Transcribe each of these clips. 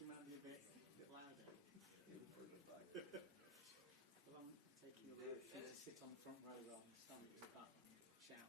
you might be a bit louder. Well, I'm taking the road to sit on the front row rather than stand at the back and shout.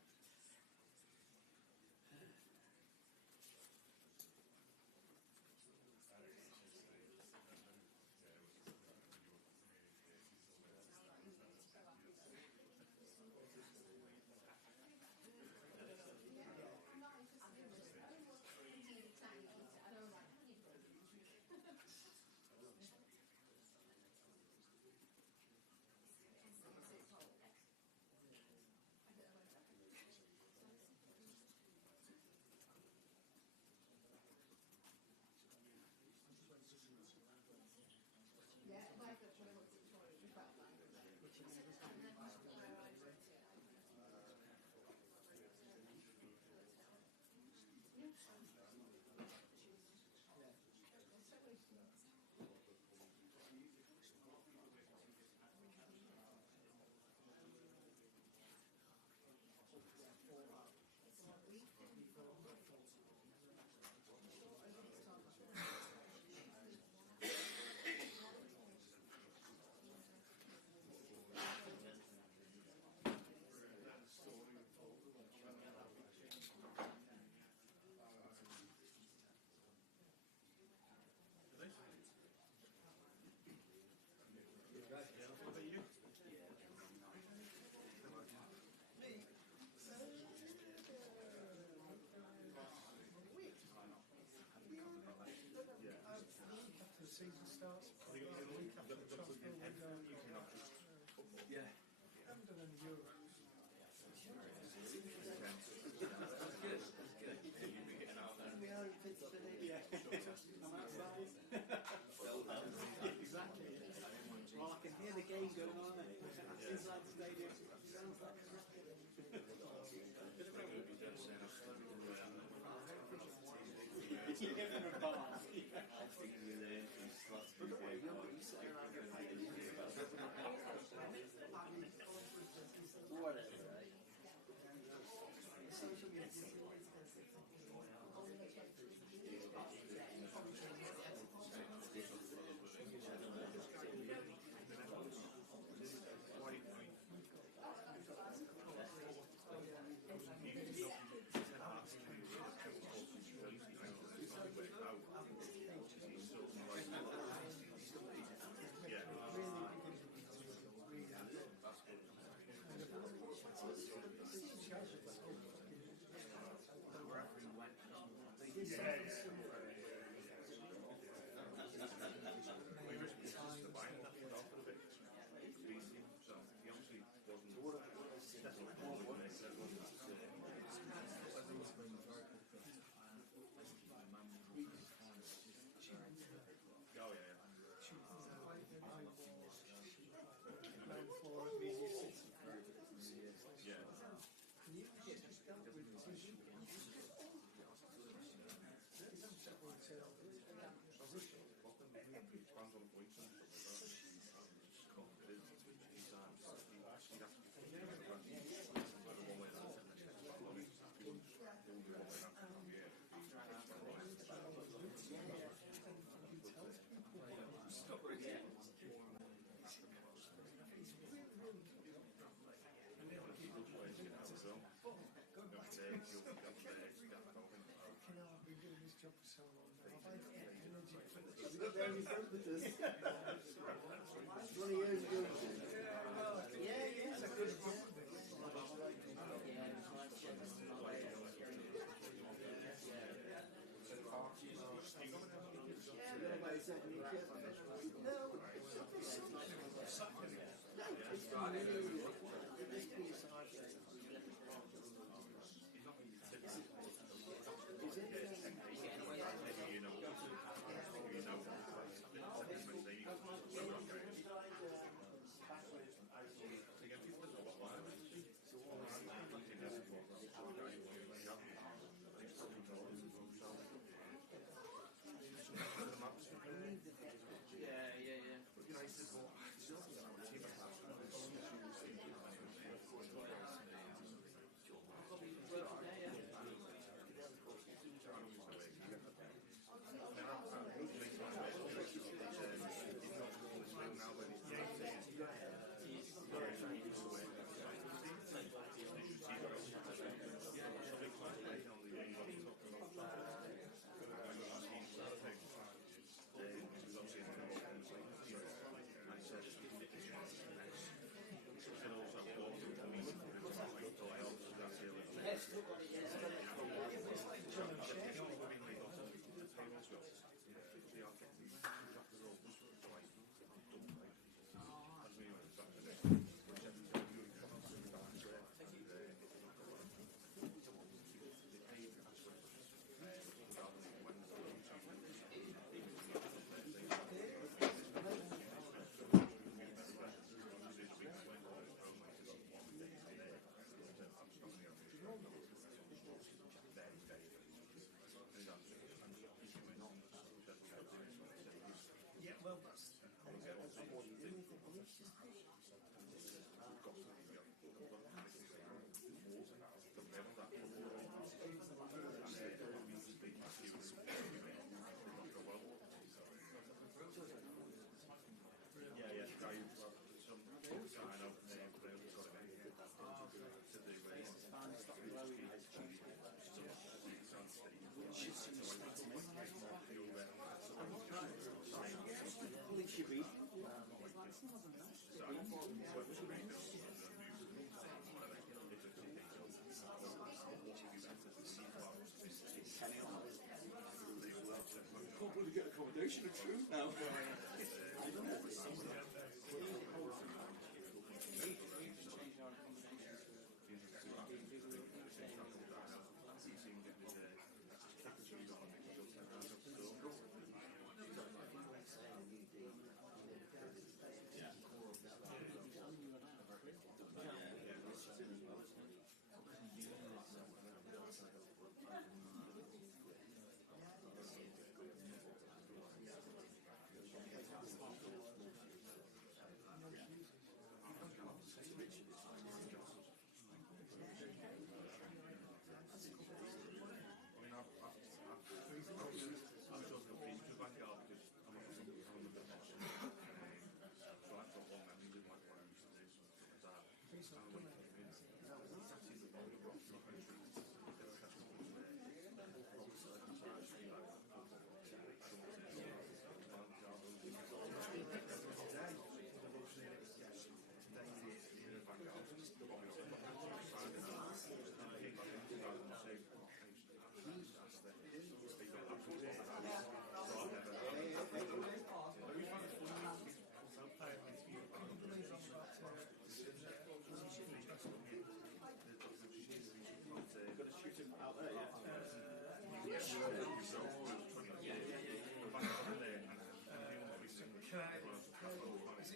The season starts a week after the transfer window. Yeah. I haven't done any Euros. That's good. That's good. You'll be getting out there. Yeah. I'm outside. Exactly. Well, I can hear the game going on inside the stadium. Sounds like you give them a bar. Whatever, right? Wherever he went, we resisted the buying that put off a bit. So he obviously wasn't. Oh yeah. Yeah. I've been doing this job for so long now. I've had energy for this. 20 years ago. Yeah, it's a good job. Well, that's Can't really get accommodation at True now.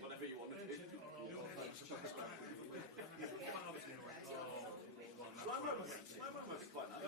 Whatever you want to do. My mum might be quite nice.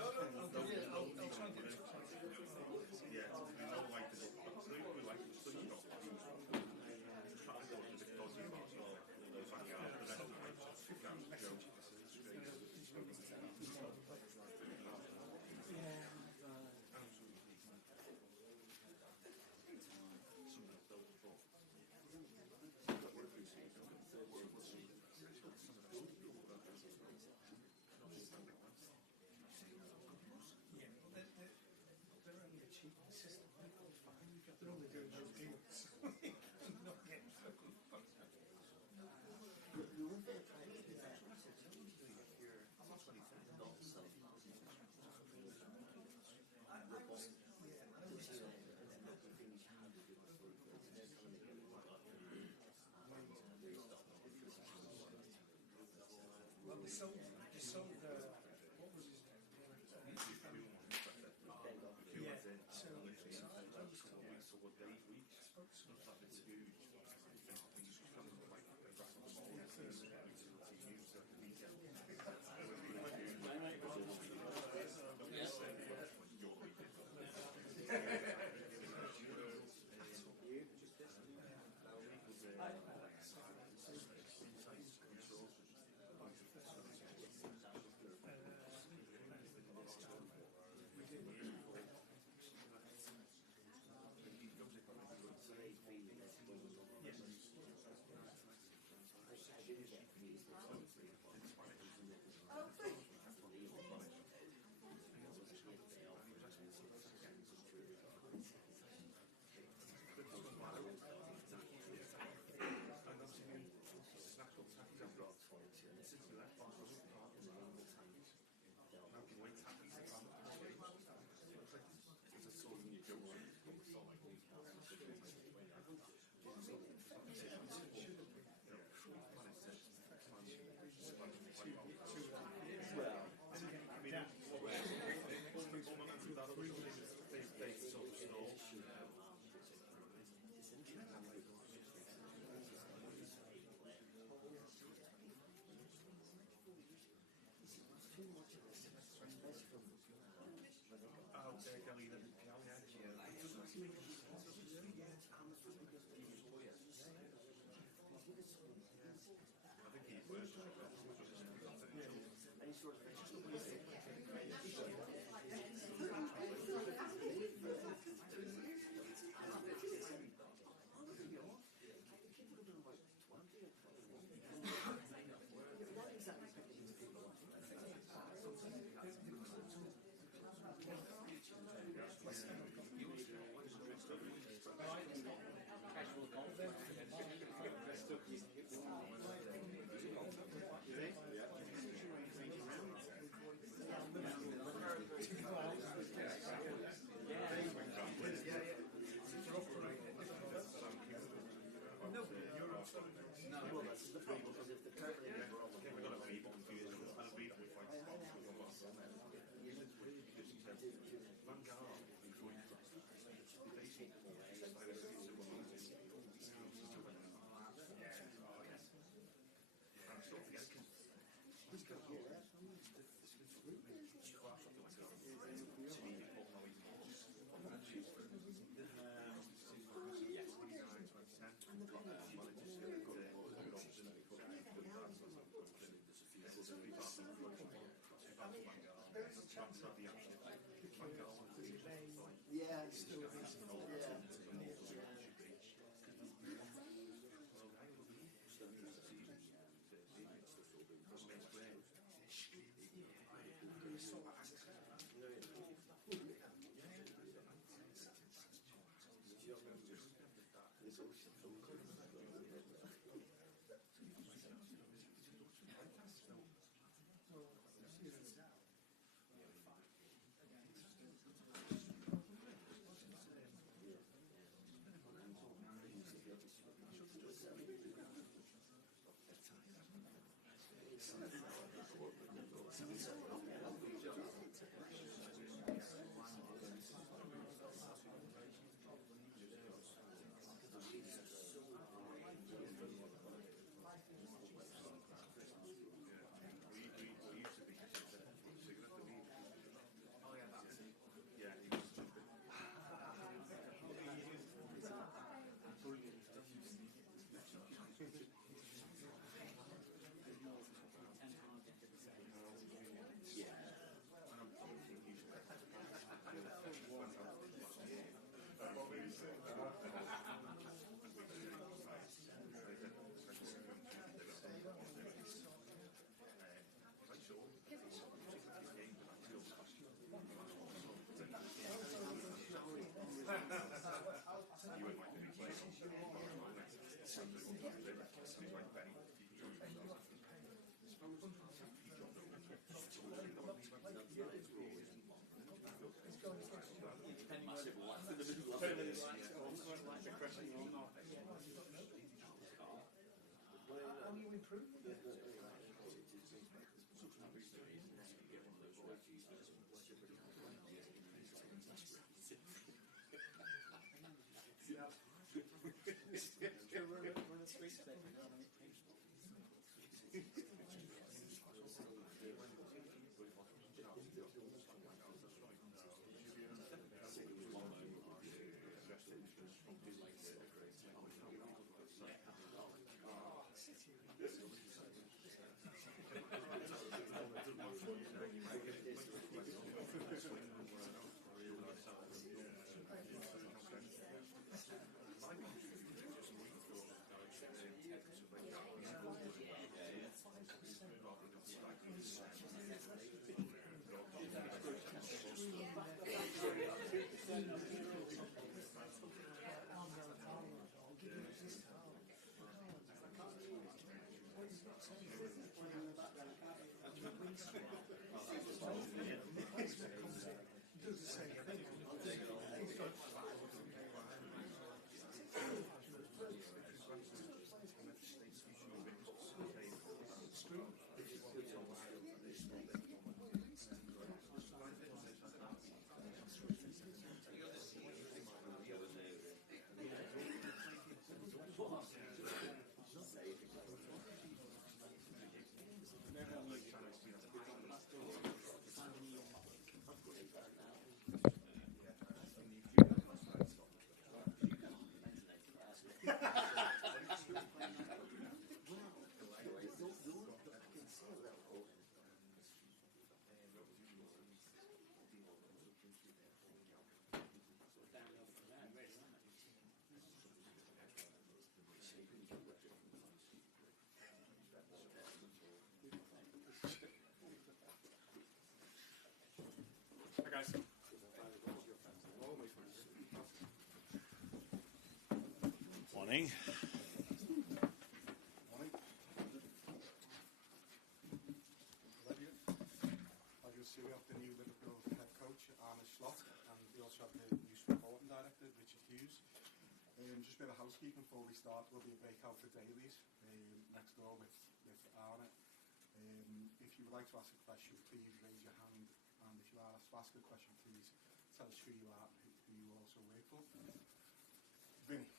think he's worse. Yeah, it's still guys. Morning. As you'll see, we have the new Liverpool head coach, Arne Slot, and we also have the new sporting director, Richard Hughes. Just a bit of housekeeping before we start. We'll be a breakout for dailies next door with Arne. If you would like to ask a question, please raise your hand, and if you are asked to ask a question, please tell us who you are and who you also work for. Vinny.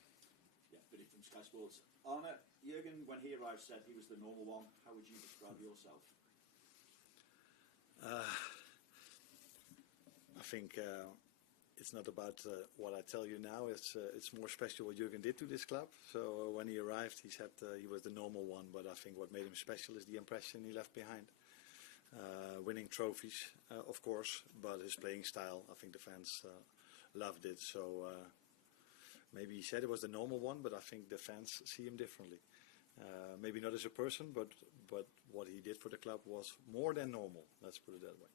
Yeah, Vinny from Sky Sports. Arne, Jurgen, when he arrived, said he was the normal one. How would you describe yourself? I think it's not about what I tell you now. It's more special what Jurgen did to this club. So when he arrived, he said he was the normal one. But I think what made him special is the impression he left behind. Winning trophies, of course, but his playing style, I think the fans loved it. So maybe he said it was the normal one, but I think the fans see him differently. Maybe not as a person, but what he did for the club was more than normal. Let's put it that way.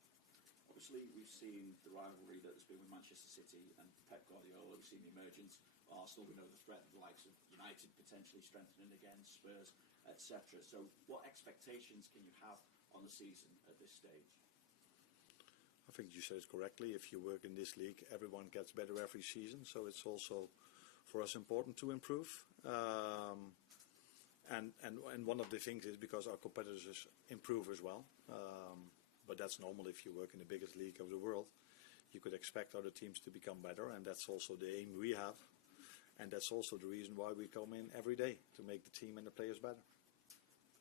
Obviously, we've seen the rivalry that there's been with Manchester City and Pep Guardiola. We've seen the emergence of Arsenal. We know the threat of the likes of United potentially strengthening again, Spurs, etc. So what expectations can you have on the season at this stage? I think you said it correctly. If you work in this league, everyone gets better every season. So it's also for us important to improve. And one of the things is because our competitors improve as well. But that's normal if you work in the biggest league of the world. You could expect other teams to become better, and that's also the aim we have. And that's also the reason why we come in every day, to make the team and the players better.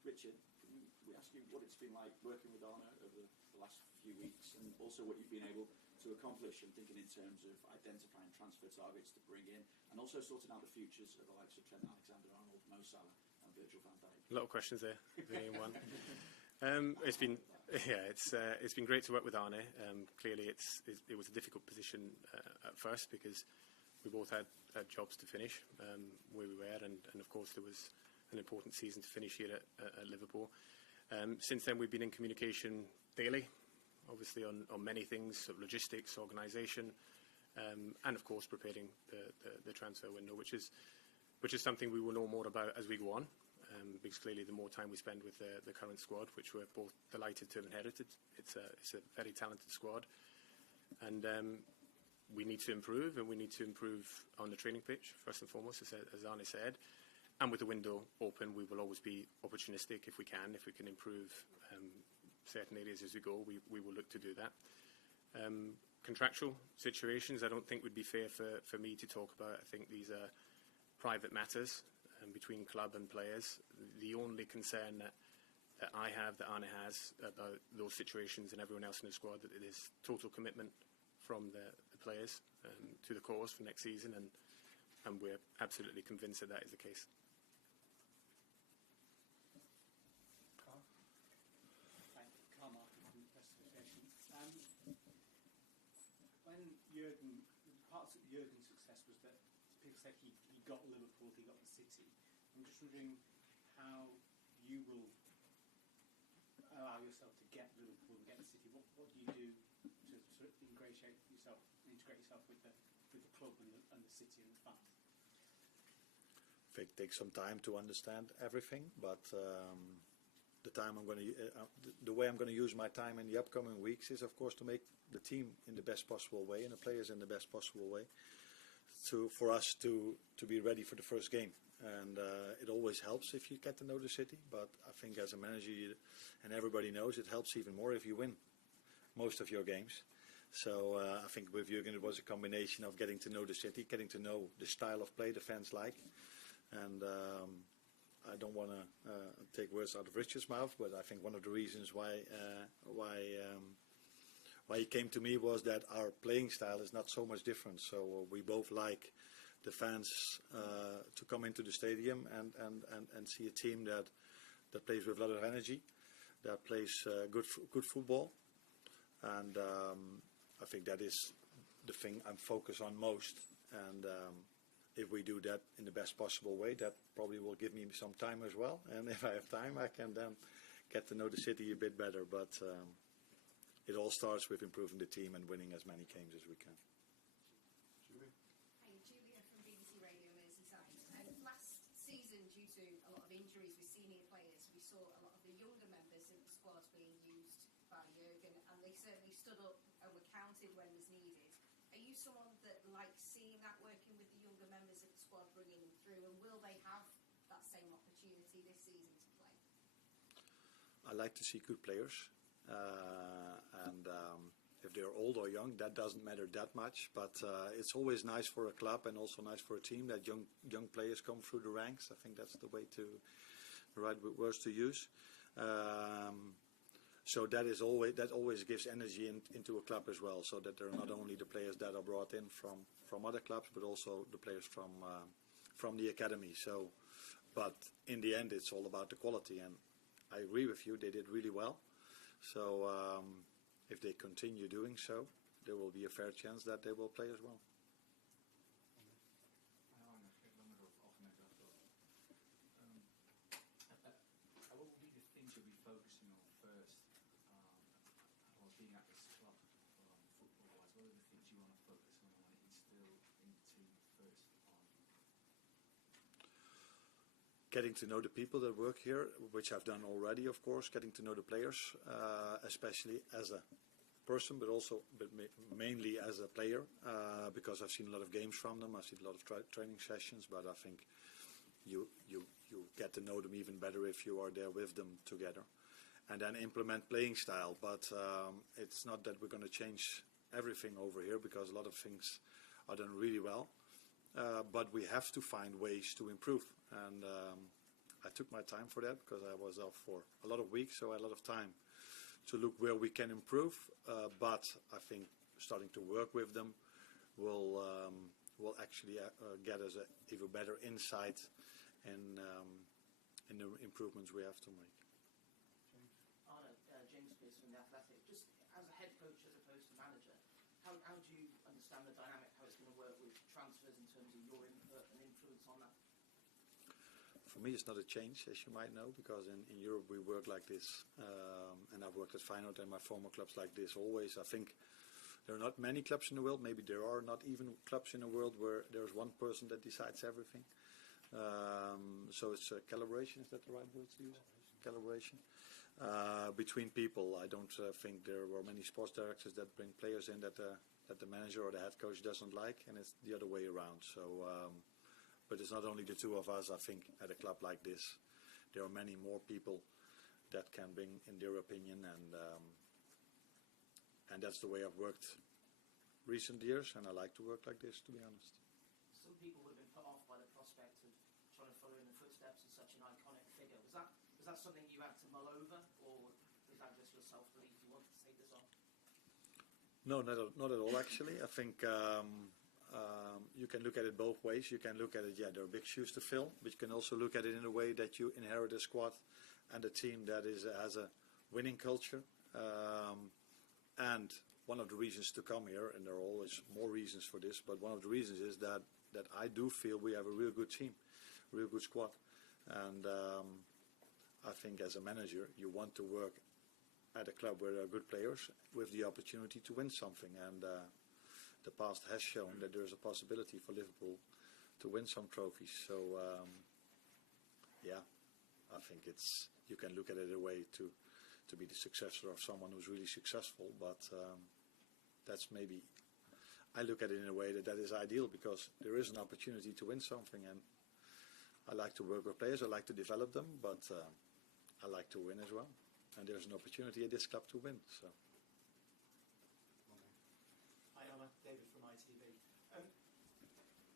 Richard, can we ask you what it's been like working with Arne over the last few weeks, and also what you've been able to accomplish? I'm thinking in terms of identifying transfer targets to bring in, and also sorting out the futures of the likes of Trent Alexander-Arnold, Mo Salah, and Virgil van Dijk. A lot of questions there in one. It's been great to work with Arne. Clearly, it was a difficult position at first because we both had jobs to finish where we were, and of course there was an important season to finish here at Liverpool. Since then, we've been in communication daily, obviously on many things, sort of logistics, organisation, and of course preparing the transfer window, which is something we will know more about as we go on. Because clearly the more time we spend with the current squad, which we're both delighted to have inherited, it's a very talented squad, and we need to improve, and we need to improve on the training pitch first and foremost, as Arne said. And with the window open, we will always be opportunistic if we can improve certain areas as we go. We will look to do that. Contractual situations, I don't think would be fair for me to talk about. I think these are private matters between club and players. The only concern that I have, that Arne has, about those situations and everyone else in the squad, that it is total commitment from the players to the cause for next season, and we're absolutely convinced that is the case. Carl Martin from the Press Association. When Jurgen, parts of Jurgen's success was that people said he got Liverpool, he got the City. I'm just wondering how you will allow yourself to get Liverpool and get the City. What do you do to sort of integrate yourself with the club and the City and the fans? I think it takes some time to understand everything, but the way I'm going to use my time in the upcoming weeks is, of course, to make the team in the best possible way and the players in the best possible way, for us to be ready for the first game. And it always helps if you get to know the City, but I think as a manager, and everybody knows, it helps even more if you win most of your games. So I think with Jurgen it was a combination of getting to know the City, getting to know the style of play the fans like, and I don't want to take words out of Richard's mouth, but I think one of the reasons why he came to me was that our playing style is not so much different. So we both like the fans to come into the stadium and see a team that plays with a lot of energy, that plays good football, and I think that is the thing I'm focused on most. And if we do that in the best possible way, that probably will give me some time as well. And if I have time, I can then get to know the City a bit better. But it all starts with improving the team and winning as many games as we can. Julie? Hey, Julia from BBC Radio Merseyside. Last season, due to a lot of injuries with senior players, we saw a lot of the younger members in the squad being used by Jurgen, and they certainly stood up and were counted when was needed. Are you someone that likes seeing that, working with the younger members of the squad, bringing them through, and will they have that same opportunity this season to play? I like to see good players, and if they're old or young, that doesn't matter that much. But it's always nice for a club and also nice for a team that young players come through the ranks. I think that's the way to, the right words to use. So that always gives energy into a club as well. So that there are not only the players that are brought in from other clubs, but also the players from the academy. So, but in the end, it's all about the quality. And I agree with you; they did really well. So if they continue doing so, there will be a fair chance that they will play as well. What will be the things you'll be focusing on first while being at this club, football-wise? What are the things you want to focus on and want to instill in the team first on? Getting to know the people that work here, which I've done already, of course. Getting to know the players, especially as a person, but mainly as a player, because I've seen a lot of games from them. I've seen a lot of training sessions, but I think you get to know them even better if you are there with them together. And then implement playing style. But it's not that we're going to change everything over here, because a lot of things are done really well. But we have to find ways to improve. And I took my time for that, because I was off for a lot of weeks, so I had a lot of time to look where we can improve. But I think starting to work with them will actually get us an even better insight in the improvements we have to make. Arne, James Pearce from The Athletic. Just as a head coach as opposed to manager, how do you understand the dynamic, how it's going to work with transfers in terms of your input and influence on that? For me, it's not a change, as you might know, because in Europe we work like this, and I've worked at Feyenoord and my former clubs like this always. I think there are not many clubs in the world, maybe there are not even clubs in the world where there's one person that decides everything. So it's a calibration, is that the right word to use? Calibration. Between people, I don't think there were many sports directors that bring players in that the manager or the head coach doesn't like, and it's the other way around. So, but it's not only the two of us. I think at a club like this, there are many more people that can bring in their opinion, and that's the way I've worked recent years, and I like to work like this, to be honest. Some people would have been put off by the prospect of trying to follow in the footsteps of such an iconic figure. Was that something you had to mull over, or was that just your self-belief you wanted to take this on? No, not at all, actually. I think you can look at it both ways. You can look at it, there are big shoes to fill, but you can also look at it in a way that you inherit a squad and a team that has a winning culture. And one of the reasons to come here, and there are always more reasons for this, but one of the reasons is that I do feel we have a real good team, real good squad. And I think as a manager, you want to work at a club where there are good players with the opportunity to win something. And the past has shown that there is a possibility for Liverpool to win some trophies. So, I think you can look at it a way to be the successor of someone who's really successful. But that's maybe, I look at it in a way that is ideal, because there is an opportunity to win something. And I like to work with players, I like to develop them, but I like to win as well. And there's an opportunity at this club to win. So. Hi, I'm David from ITV. I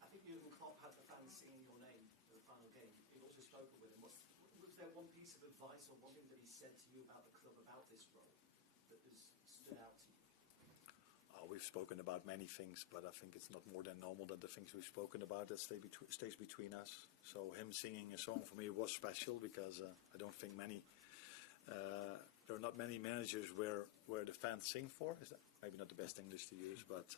think Jurgen Klopp had the fans singing your name for the final game. You've also spoken with him. Was there one piece of advice or one thing that he said to you about the club, about this role, that stood out to you? We've spoken about many things, but I think it's not more than normal that the things we've spoken about that stays between us. So him singing a song for me was special, because I don't think there are not many managers where the fans sing for. Is that maybe not the best English to use, but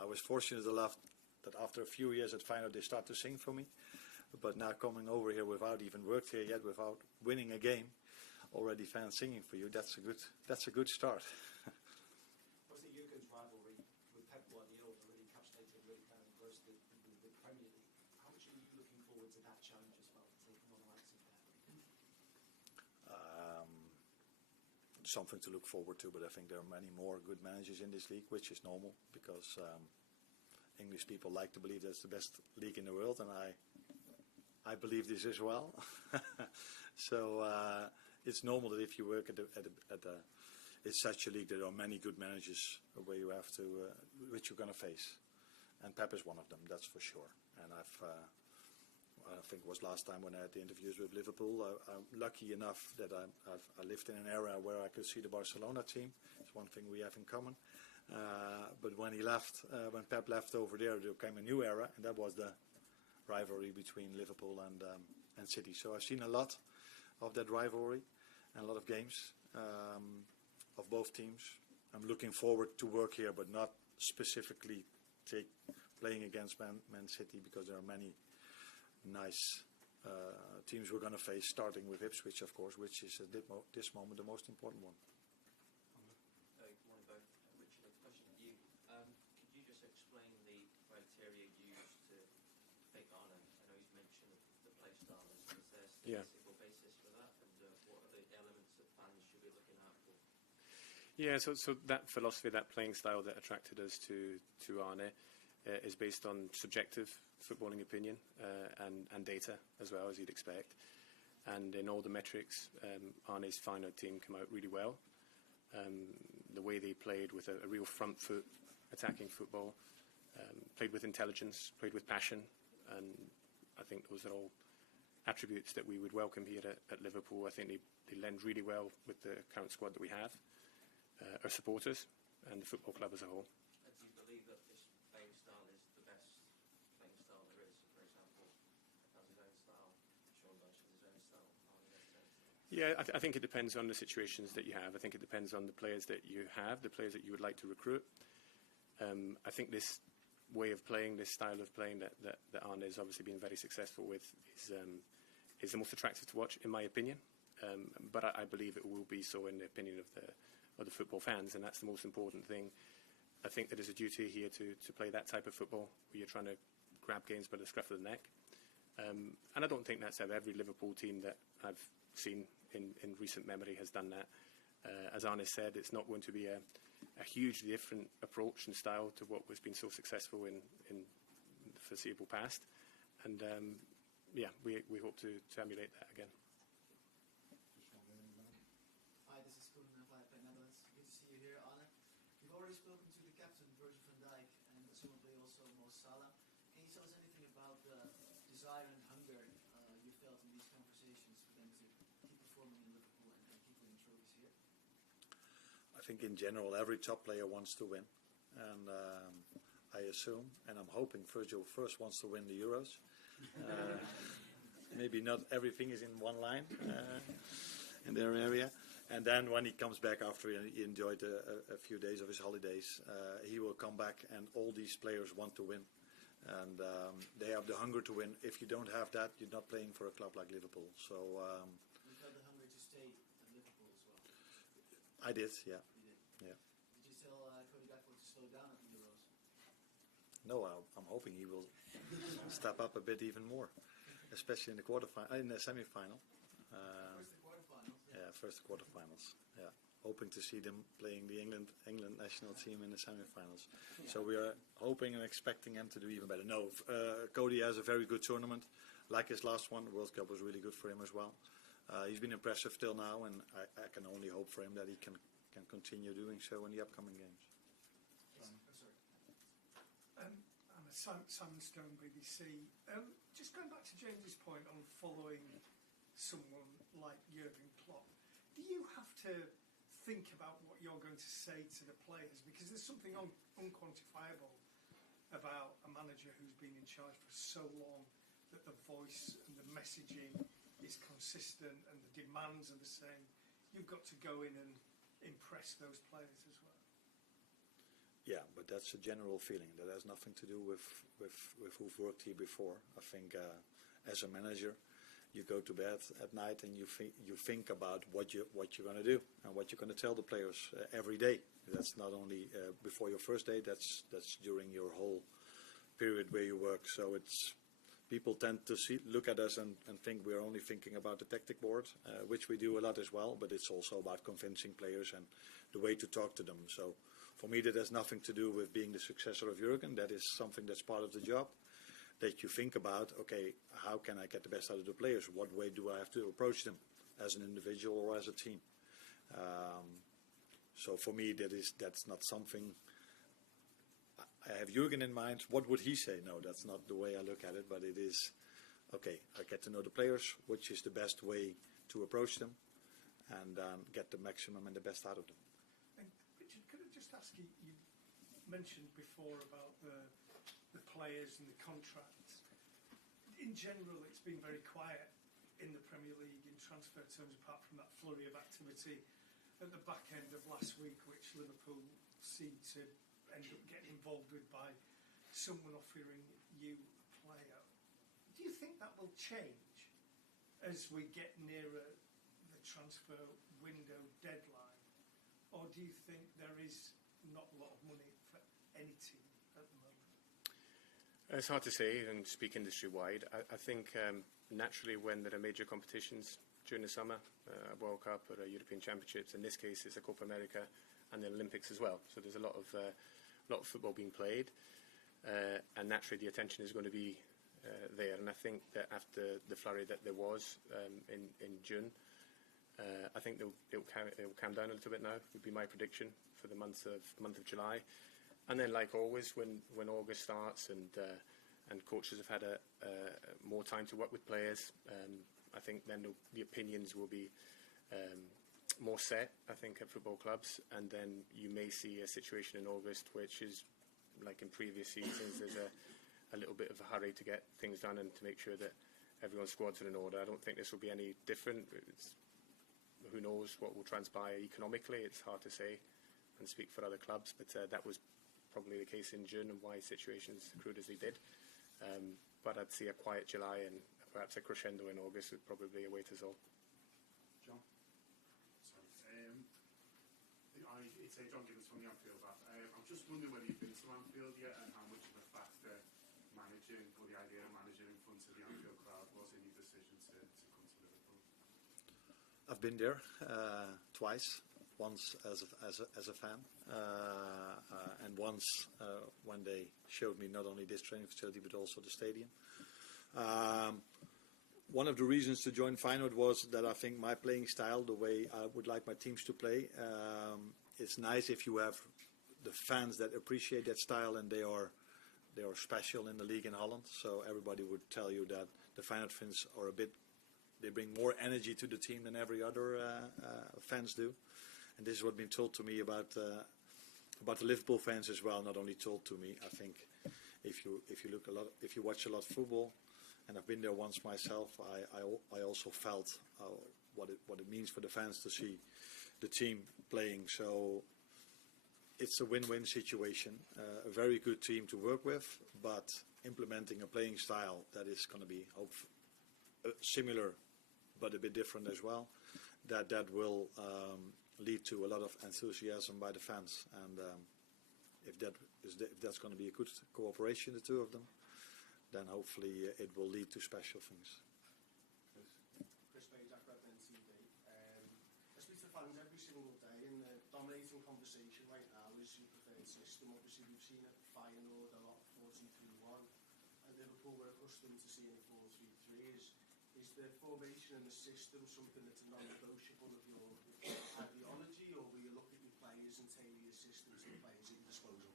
I was fortunate enough that after a few years at Feyenoord they start to sing for me. But now coming over here without even worked here yet, without winning a game, already fans singing for you, that's a good start. Obviously, Jurgen's rivalry with Pep Guardiola really encapsulated really kind of engrossed the Premier League. How much are you looking forward to that challenge as well, taking on the likes of Pep? Something to look forward to, but I think there are many more good managers in this league, which is normal because English people like to believe that's the best league in the world, and I believe this as well. So it's normal that if you work it's such a league, there are many good managers where you have to, which you're going to face, and Pep is one of them, that's for sure. And I think it was last time when I had the interviews with Liverpool. I'm lucky enough that I lived in an era where I could see the Barcelona team. It's one thing we have in common. But when when Pep left over there came a new era, and that was the rivalry between Liverpool and City. So I've seen a lot of that rivalry and a lot of games of both teams. I'm looking forward to work here, but not specifically playing against Man City, because there are many nice teams we're going to face, starting with Ipswich, of course, which is at this moment the most important one. Good morning, both. Richard, a question for you. Could you just explain the criteria used to pick Arne? I know you've mentioned the play style. Is there a statistical basis for that? And what are the elements that fans should be looking out for? Yeah, so that philosophy, that playing style that attracted us to Arne is based on subjective footballing opinion and data as well, as you'd expect. And in all the metrics, Arne's final team came out really well. The way they played with a real front foot, attacking football, played with intelligence, played with passion, and I think those are all attributes that we would welcome here at Liverpool. I think they lend really well with the current squad that we have, our supporters, and the football club as a whole. Do you believe that this playing style is the best playing style there is? For example, has his own style, Sean Dyche has his own style, Arne has his own style. Yeah, I think it depends on the situations that you have. I think it depends on the players that you have, the players that you would like to recruit. I think this way of playing, this style of playing that Arne has obviously been very successful with is the most attractive to watch, in my opinion. But I believe it will be so in the opinion of the football fans, and that's the most important thing. I think that there's a duty here to play that type of football where you're trying to grab games by the scruff of the neck. And I don't think that's how every Liverpool team that I've seen in recent memory has done that. As Arne said, it's not going to be a hugely different approach and style to what has been so successful in the foreseeable past. And we hope to emulate that again. Hi, this is Koen van Netherlands. Good to see you here, Arne. You've already spoken to the captain, Virgil van Dijk, and presumably also Mo Salah. Can you tell us anything about the desire and hunger you felt in these conversations for them to keep performing in Liverpool and keep winning trophies here? I think in general every top player wants to win, and I assume, and I'm hoping Virgil first wants to win the Euros. Maybe not everything is in one line in their area. And then when he comes back after he enjoyed a few days of his holidays, he will come back, and all these players want to win. And they have the hunger to win. If you don't have that, you're not playing for a club like Liverpool. So You felt the hunger to stay at Liverpool as well? I did, yeah. You did? Yeah. Did you tell Cody Gakpo to slow down at the Euros? No, I'm hoping he will step up a bit even more, especially in the semi-final. First the quarterfinals? Yeah, first the quarterfinals. Yeah, hoping to see them playing the England national team in the semi-finals. Yeah. So we are hoping and expecting them to do even better. No, Cody has a very good tournament, like his last one. The World Cup was really good for him as well. He's been impressive till now, and I can only hope for him that he can continue doing so in the upcoming games. Simon Stone, BBC. Just going back to James's point on following someone like Jurgen Klopp, do you have to think about what you're going to say to the players? Because there's something unquantifiable about a manager who's been in charge for so long, that the voice and the messaging is consistent and the demands are the same. You've got to go in and impress those players as well. Yeah, but that's a general feeling. That has nothing to do with who've worked here before. I think as a manager, you go to bed at night and you think about what you're going to do and what you're going to tell the players every day. That's not only before your first day. That's during your whole period where you work. So people tend to look at us and think we're only thinking about the tactic board, which we do a lot as well. But it's also about convincing players and the way to talk to them. So for me, that has nothing to do with being the successor of Jurgen. That is something that's part of the job. That you think about, okay, how can I get the best out of the players? What way do I have to approach them as an individual or as a team? So for me, that's not something. I have Jurgen in mind. What would he say? No, that's not the way I look at it. But it is, okay, I get to know the players, which is the best way to approach them, and get the maximum and the best out of them. And Richard, could I just ask you? You mentioned before about the players and the contracts. In general, it's been very quiet in the Premier League in transfer terms, apart from that flurry of activity at the back end of last week, which Liverpool seemed to end up getting involved with by someone offering you a player. Do you think that will change as we get nearer the transfer window deadline? Or do you think there is not a lot of money for any team at the moment? It's hard to say and speak industry-wide. I think naturally when there are major competitions during the summer, a World Cup or a European Championships, in this case it's a Copa America and the Olympics as well. So there's a lot of football being played, and naturally the attention is going to be there. And I think that after the flurry that there was in June, I think it will calm down a little bit now, would be my prediction for the month of July. And then, like always, when August starts and coaches have had more time to work with players, I think then the opinions will be more set, I think, at football clubs. And then you may see a situation in August which is, like in previous seasons, there's a little bit of a hurry to get things done and to make sure that everyone's squads are in order. I don't think this will be any different. Who knows what will transpire economically? It's hard to say and speak for other clubs, but that was probably the case in June and why situations accrued as they did. But I'd see a quiet July and perhaps a crescendo in August would probably await us all. John? Sorry. It's John Gibbons from the Anfield app. I'm just wondering whether you've been to Anfield yet and how much of a factor managing, or the idea of managing in front of the Anfield crowd was in your decision to come to Liverpool. I've been there twice. Once as a fan, and once when they showed me not only this training facility but also the stadium. One of the reasons to join Feyenoord was that I think my playing style, the way I would like my teams to play, it's nice if you have the fans that appreciate that style, and they are special in the league in Holland. So everybody would tell you that the Feyenoord fans are they bring more energy to the team than every other fans do. And this is what's been told to me about the Liverpool fans as well. Not only told to me, I think if you watch a lot of football, and I've been there once myself, I also felt what it means for the fans to see the team playing. So it's a win-win situation. A very good team to work with, but implementing a playing style that is going to be similar, but a bit different as well. That will lead to a lot of enthusiasm by the fans, and if that's going to be a good cooperation, the two of them, then hopefully it will lead to special things. Chris Page, Redman TV. I speak to fans every single day, and the dominating conversation right now is your preferred system. Obviously, we've seen at Feyenoord a lot of 4-2-3-1. At Liverpool, we're accustomed to seeing 4-3-3. Is the formation and the system something that's a non-negotiable of your ideology, or will you look at your players and tailor your system to the players at your disposal?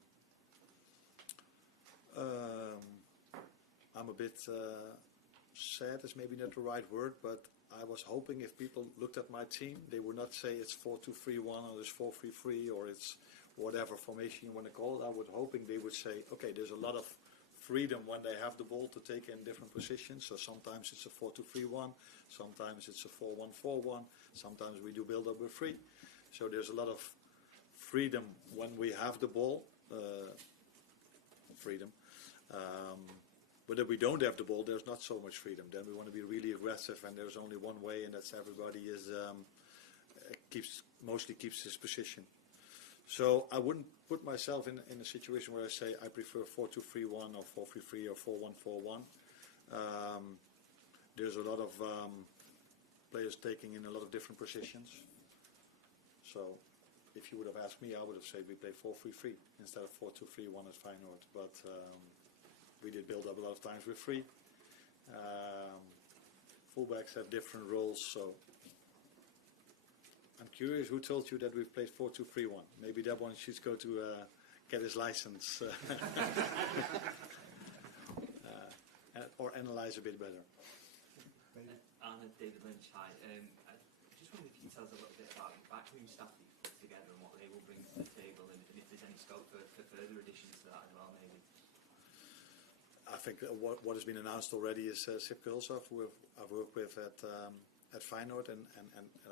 I'm a bit sad is maybe not the right word, but I was hoping if people looked at my team, they would not say it's 4-2-3-1 or it's 4-3-3 or it's whatever formation you want to call it. I was hoping they would say, okay, there's a lot of freedom when they have the ball to take in different positions. So sometimes it's a 4-2-3-1, sometimes it's a 4-1-4-1, sometimes we do build up with 3. So there's a lot of freedom when we have the ball. But if we don't have the ball, there's not so much freedom. Then we want to be really aggressive, and there's only one way, and that's everybody is mostly keeps his position. So I wouldn't put myself in a situation where I say I prefer 4-2-3-1 or 4-3-3 or 4-1-4-1. There's a lot of players taking in a lot of different positions. So if you would have asked me, I would have said we play 4-3-3 instead of 4-2-3-1 at Feyenoord. But we did build up a lot of times with 3. Fullbacks have different roles, so I'm curious who told you that we've played 4-2-3-1. Maybe that one should go to get his license or analyze a bit better. Arne, David Lynch, hi. I just wondered if you could tell us a little bit about the backroom staff that you've put together and what they will bring to the table, and if there's any scope for further additions to that as well, maybe. I think what has been announced already is Sipke Hulshoff, who I've worked with at Feyenoord and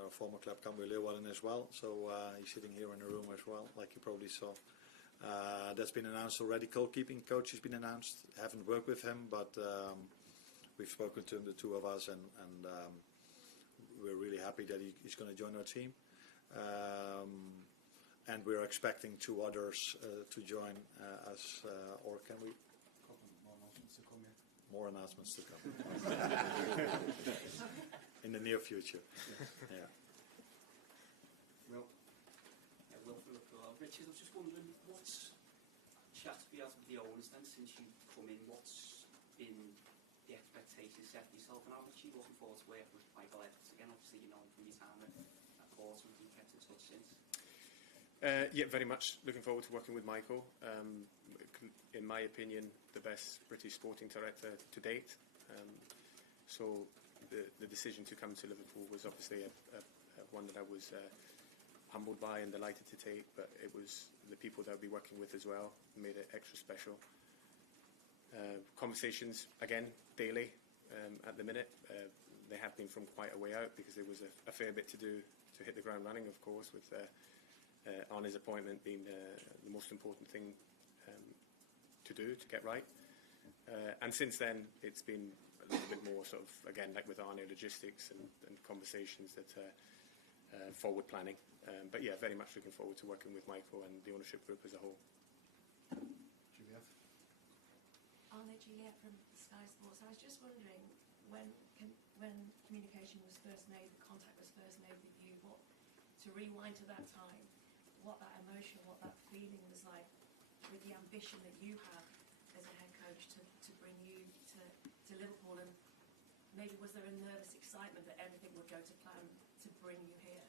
our former club Cambuur Leeuwarden as well. So he's sitting here in the room as well, like you probably saw. That's been announced already. Goalkeeping coach has been announced. Haven't worked with him, but we've spoken to him, the two of us, and we're really happy that he's going to join our team. And we're expecting 2 others to join us, or can we? More announcements to come in the near future. Yeah. Will from Liverpool. Richard, I was just wondering, what's chat to be out of the owners then since you've come in? What's been the expectations set for yourself, and how much are you looking forward to working with Michael Edwards again? Obviously, you know him from your time at Portsmouth, and you've kept in touch since. Yeah, very much looking forward to working with Michael. In my opinion, the best British sporting director to date. So the decision to come to Liverpool was obviously one that I was humbled by and delighted to take, but it was the people that I'll be working with as well made it extra special. Conversations, again, daily at the minute. They have been from quite a way out because there was a fair bit to do to hit the ground running, of course, with Arne's appointment being the most important thing to do, to get right. And since then, it's been a little bit more sort of, again, like with Arne, logistics and conversations that forward planning. But yeah, very much looking forward to working with Michael and the ownership group as a whole. Juliette? Arne, Juliette from Sky Sports. I was just wondering, when communication was first made, the contact was first made with you, to rewind to that time, what that emotion, what that feeling was like, with the ambition that you have as a head coach to bring you to Liverpool, and maybe was there a nervous excitement that everything would go to plan to bring you here?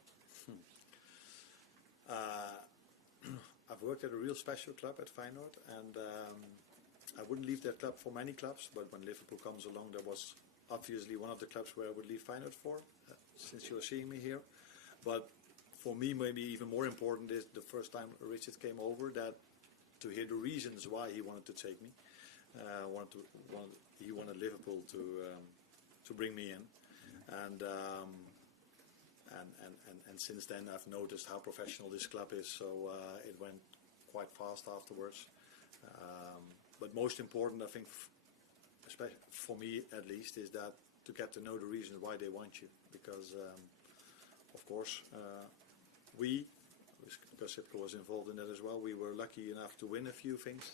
I've worked at a real special club at Feyenoord, and I wouldn't leave that club for many clubs, but when Liverpool comes along, there was obviously one of the clubs where I would leave Feyenoord for, since you're seeing me here. But for me, maybe even more important is the first time Richard came over, that to hear the reasons why he wanted to take me. He wanted Liverpool to bring me in, and since then I've noticed how professional this club is. So it went quite fast afterwards. But most important, I think, especially for me at least, is that to get to know the reasons why they want you, because of course because Sipke was involved in that as well, we were lucky enough to win a few things,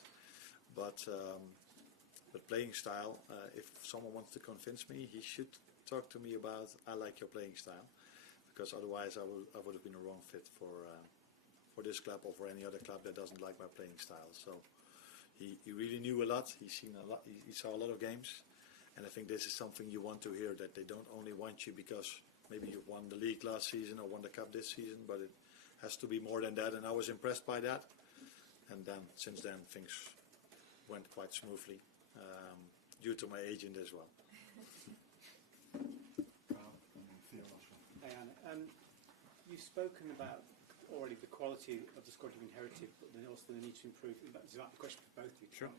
but playing style, if someone wants to convince me, he should talk to me about, I like your playing style, because otherwise I would have been a wrong fit for this club or for any other club that doesn't like my playing style. So he really knew a lot. He saw a lot of games, and I think this is something you want to hear, that they don't only want you because maybe you won the league last season or won the cup this season, but it has to be more than that. And I was impressed by that, and then since then things went quite smoothly, due to my agent as well. Hey Anne, you've spoken about already the quality of the squad you've inherited, but then also the need to improve. It's about the question for both of you. Sure.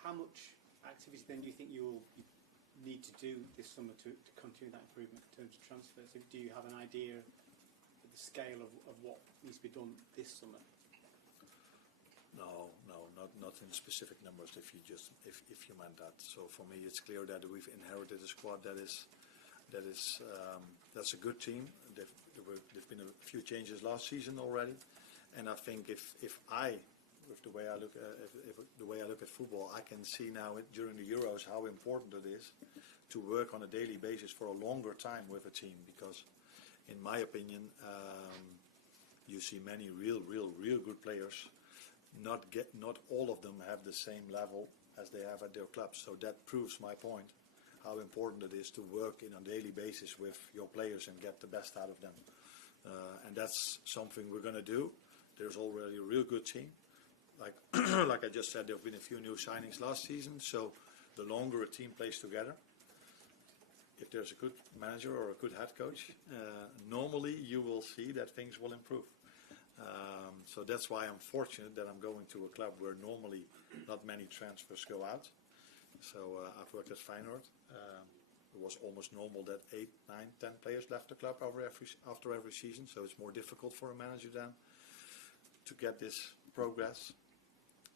How much activity then do you think you will need to do this summer to continue that improvement in terms of transfers? Do you have an idea of the scale of what needs to be done this summer? No, not in specific numbers. If you meant that. So for me, it's clear that we've inherited a squad that's a good team. There've been a few changes last season already, and I think if with the way I look at football, I can see now during the Euros how important it is to work on a daily basis for a longer time with a team, because in my opinion, you see many real good players. Not all of them have the same level as they have at their clubs. So that proves my point, how important it is to work in a daily basis with your players and get the best out of them. And that's something we're going to do. There's already a real good team. Like I just said, there have been a few new signings last season. So the longer a team plays together, if there's a good manager or a good head coach, normally you will see that things will improve. So that's why I'm fortunate that I'm going to a club where normally not many transfers go out. So I've worked at Feyenoord. It was almost normal that 8, 9, 10 players left the club after every season. So it's more difficult for a manager then to get this progress.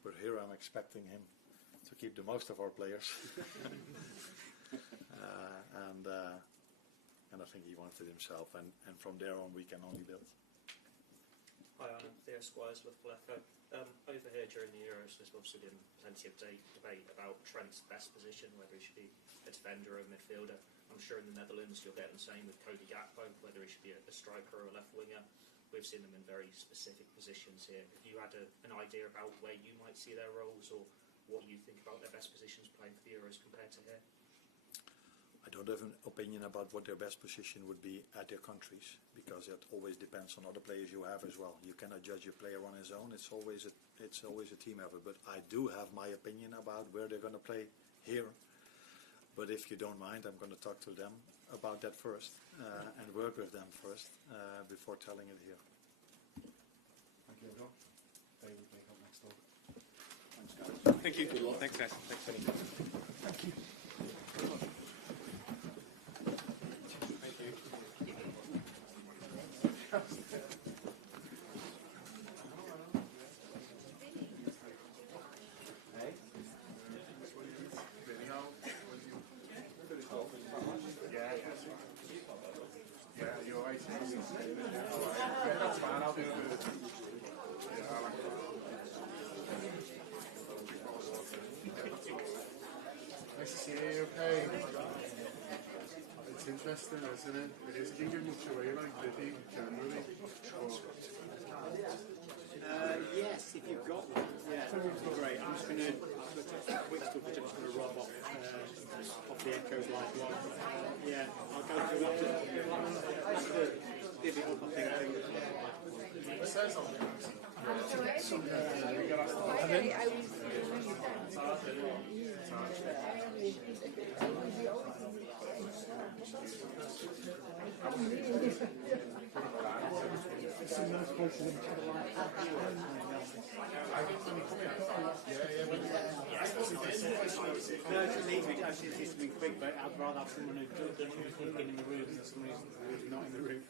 But here I'm expecting him to keep the most of our players. And I think he wants it himself. And from there on we can only build. Hi, Arne. Theo Squires, Liverpool Echo. Over here during the Euros, there's obviously been plenty of debate about Trent's best position, whether he should be a defender or a midfielder. I'm sure in the Netherlands you'll get the same with Cody Gakpo, whether he should be a striker or a left winger. We've seen them in very specific positions here. Have you had an idea about where you might see their roles, or what you think about their best positions playing for the Euros compared to here? I don't have an opinion about what their best position would be at their countries, because it always depends on other players you have as well. You cannot judge a player on his own. It's always a team effort. But I do have my opinion about where they're going to play here. But if you don't mind, I'm going to talk to them about that first and work with them first before telling it here. Thank you, everyone. David, wake up next door. Thanks, guys. Thank you. Thanks, guys. Thanks, Tony. Thank you. Nice to see you, okay? It's interesting, isn't it? It is. You give much away, like, did he, generally? Yes, if you've got one. Yeah, great. I'm just going to take a quick stuff which I'm just going to rob off the Echoes Live one. Yeah, I'll go through that. Just to give it up, I think. It says on the No, it doesn't need to be. Actually, it needs to be quick, but I'd rather have someone who's in the room than someone who's not in the room.